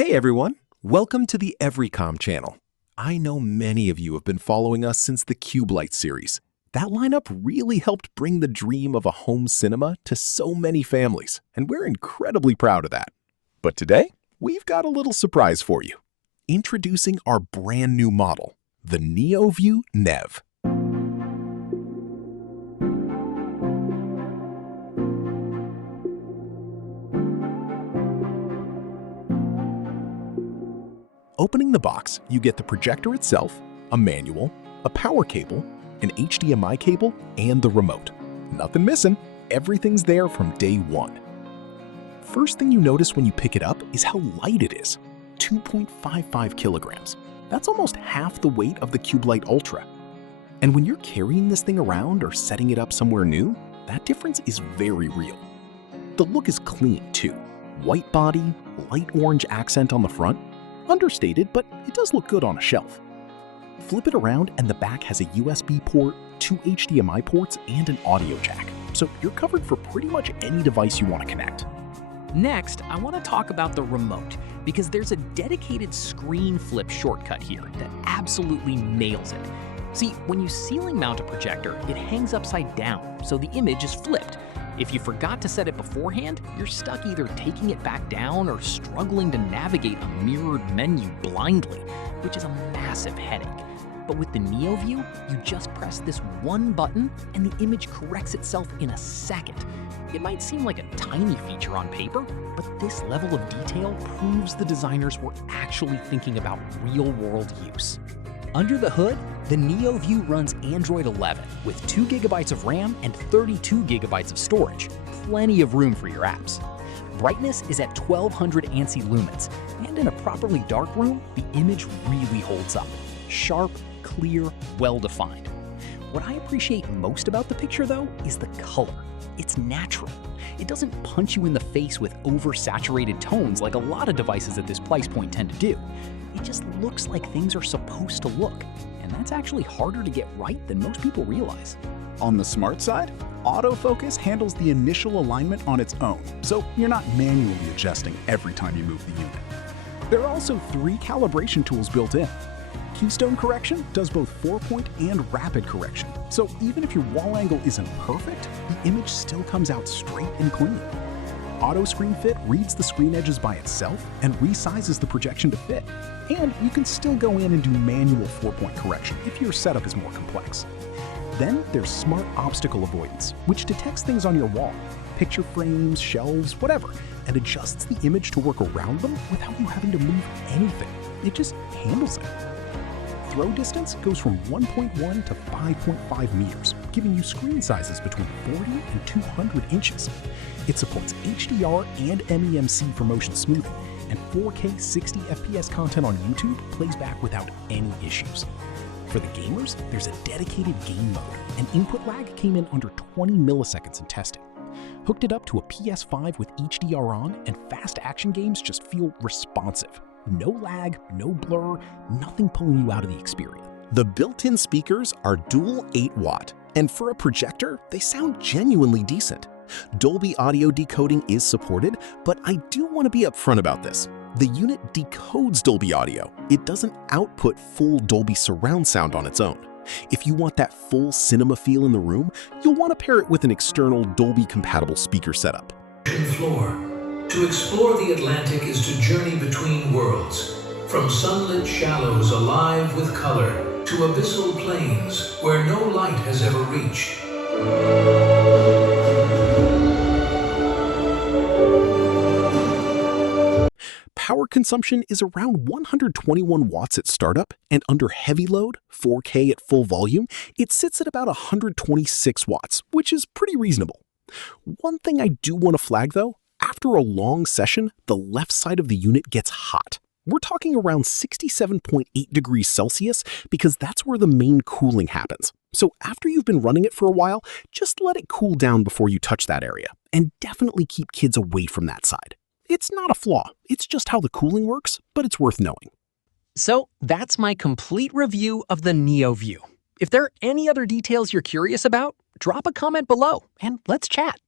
Hey everyone, welcome to the Everycom channel. I know many of you have been following us since the Cube Light series. That lineup really helped bring the dream of a home cinema to so many families, and we're incredibly proud of that. But today, we've got a little surprise for you. Introducing our brand new model, the NeoView Nev. Opening the box, you get the projector itself, a manual, a power cable, an HDMI cable, and the remote. Nothing missing, everything's there from day one. First thing you notice when you pick it up is how light it is, 2.55 kilograms. That's almost half the weight of the Cube Light Ultra. And when you're carrying this thing around or setting it up somewhere new, that difference is very real. The look is clean too. White body, light orange accent on the front. Understated, but it does look good on a shelf. Flip it around and the back has a USB port, 2 HDMI ports, and an audio jack. So you're covered for pretty much any device you want to connect. Next, I want to talk about the remote, because there's a dedicated screen flip shortcut here that absolutely nails it. See, when you ceiling mount a projector, it hangs upside down, so the image is flipped. If you forgot to set it beforehand, you're stuck either taking it back down or struggling to navigate a mirrored menu blindly, which is a massive headache. But with the NeoVue, you just press this one button and the image corrects itself in a second. It might seem like a tiny feature on paper, but this level of detail proves the designers were actually thinking about real-world use. Under the hood, the NeoVue runs Android 11 with 2 GB of RAM and 32 GB of storage, plenty of room for your apps. Brightness is at 1200 ANSI lumens, and in a properly dark room, the image really holds up. Sharp, clear, well-defined. What I appreciate most about the picture, though, is the color. It's natural. It doesn't punch you in the face with oversaturated tones like a lot of devices at this price point tend to do. It just looks like things are supposed to look, and that's actually harder to get right than most people realize. On the smart side, autofocus handles the initial alignment on its own, so you're not manually adjusting every time you move the unit. There are also 3 calibration tools built in. Keystone correction does both 4-point and rapid correction, so even if your wall angle isn't perfect, the image still comes out straight and clean. Auto Screen Fit reads the screen edges by itself and resizes the projection to fit. And you can still go in and do manual 4-point correction if your setup is more complex. Then there's Smart Obstacle Avoidance, which detects things on your wall, picture frames, shelves, whatever, and adjusts the image to work around them without you having to move anything. It just handles it. Throw distance goes from 1.1 to 5.5 meters, giving you screen sizes between 40 and 200 inches. It supports HDR and MEMC for motion smoothing, and 4K 60 FPS content on YouTube plays back without any issues. For the gamers, there's a dedicated game mode, and input lag came in under 20 milliseconds in testing. Hooked it up to a PS5 with HDR on, and fast action games just feel responsive. No lag, no blur, nothing pulling you out of the experience. The built-in speakers are dual 8-watt, and for a projector, they sound genuinely decent. Dolby audio decoding is supported, but I do want to be upfront about this. The unit decodes Dolby audio. It doesn't output full Dolby surround sound on its own. If you want that full cinema feel in the room, you'll want to pair it with an external Dolby-compatible speaker setup. Floor. To explore the Atlantic is to journey between worlds, from sunlit shallows alive with color to abyssal plains where no light has ever reached. Power consumption is around 121 watts at startup, and under heavy load, 4K at full volume, it sits at about 126 watts, which is pretty reasonable. One thing I do want to flag though, after a long session, the left side of the unit gets hot. We're talking around 67.8 degrees Celsius because that's where the main cooling happens. So after you've been running it for a while, just let it cool down before you touch that area, and definitely keep kids away from that side. It's not a flaw, it's just how the cooling works, but it's worth knowing. So that's my complete review of the NeoVue. If there are any other details you're curious about, drop a comment below and let's chat.